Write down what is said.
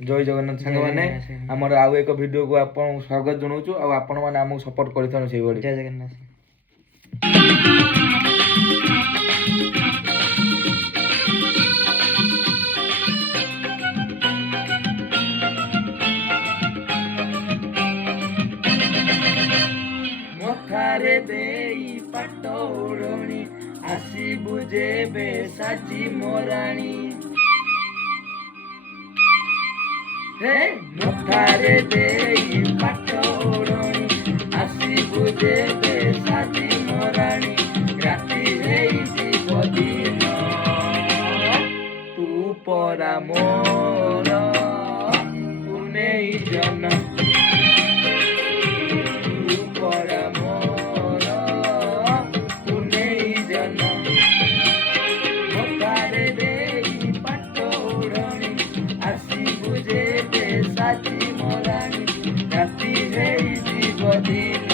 जय जगन्नाथ सांग मैंने आमर आउ एक वीडियो को आपन स्वागत जनाऊँ आ आपण मैंने आमको सपोर्ट कर जय जगन्नाथ। मथारे देई पाटोड़नी आसीबु जेबे साची मोराणी हे मथारे देई पाटोड़नी आसीबु जेबे साची मोराणी राती हेई जीव दिन तू परा मोर पुनेई जन साची मोरानी राती है जीव दिन